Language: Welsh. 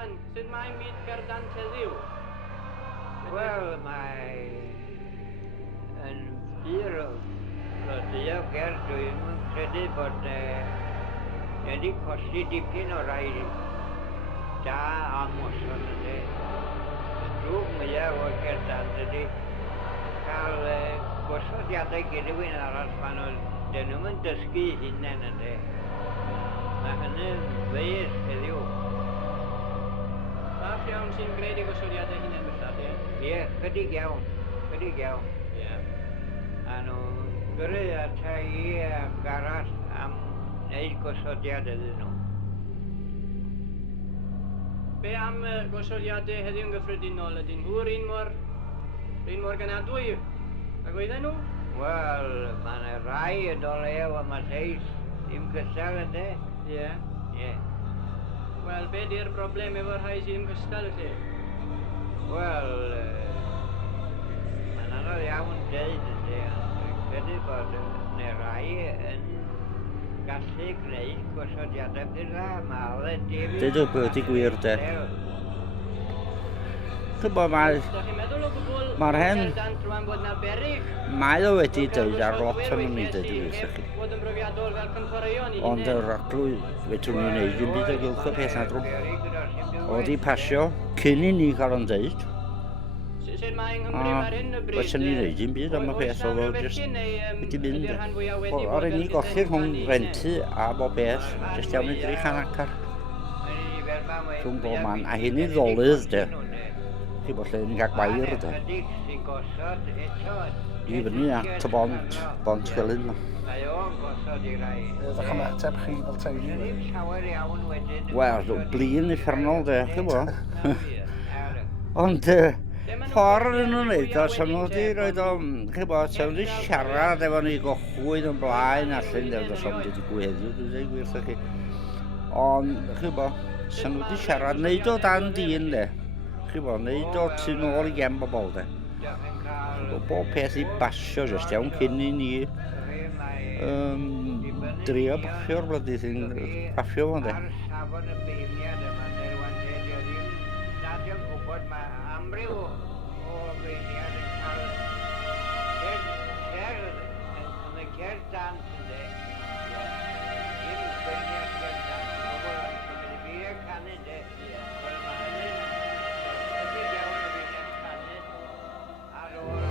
wan, sut mae'n byd gerdant heddiw? Wel, mae yn fyr o ddiogel, dwi'n credu bod wedi costi dipyn o rai da am osod ydy. Y drwg mwyaf o'r gerdant ydy cael gosodiadau gyda wyn arall pan dyn nhw'n yn dysgu hunain ydy. Mae hynny'n feir heddiw. Bach iawn sy'n gwneud i gosodiadau hunain bellad, ie? Ie, chydig iawn, chydig iawn. Ie. A nhw'n gyrru ata i ac arall am wneud gosodiad ydyn nhw. Be am gosodiadau heddiw'n gyffredinol ydyn nhw? Un mor ganadwy ac oedden nhw? Wel, mae yna rai yn o lew am y seis ddim cystal ynddo. Ie. Ie. Wel, be di'r broblem efo'r rhai sydd ddim cystal y lle? Wel, mae'n anodd iawn dweud ynddo. Dwi'n credu bod yna rai yn gallu gwneud gosodiadau gyda. Mae dim... Dweud o beth i gwir de. Chybod mae'r hen... Mae o wedi dweud ar lot o'n nhw'n ei dweud i chi. Ond yr aglwy fedrwn ni'n neud yn byd o gylch y peth nadrwm. Oedd hi pasio cyn i ni cael o'n dweud. Fysyn ni'n neud yn byd am y peth oedd o jyst wedi mynd. O'r un ni gollir hwn rentu a bob beth, jyst iawn i drych anacar. Rhwng bob man, a hyn i ddolydd de. Chi bod lle'n gael gwair de. I fyny at y bont Celyn ma. Ydych chi'n ateb chi fel teulu? Wel, blin uffernol de, chi bo. Ond ffordd yn nhw'n neud o, sy'n nhw wedi rhoi o, chi bo, sy'n nhw wedi siarad efo ni gochwyd yn blaen allan, dewch os o'n wedi gweddiw, dwi'n dweud gwirth chi. Ond, chi bo, sy'n nhw wedi siarad, neud o dan dyn de. Chi bo, neud o tu nôl i gem bobl de. Bob peth i basio jyst iawn cyn i ni drio baffio'r blydi sy'n baffio fo'n de. Ar safon y beirniad yma, neu rwan dweud, nad yw'n gwybod mae amryw o beirniad yn cael cerdd yn y cerdd dant ynde. Dim beirniad cerdd dant, pobl yn cymryd y beiriau canu ynde. Wel mae hynny'n ychydig iawn o beirniad canu ar ôl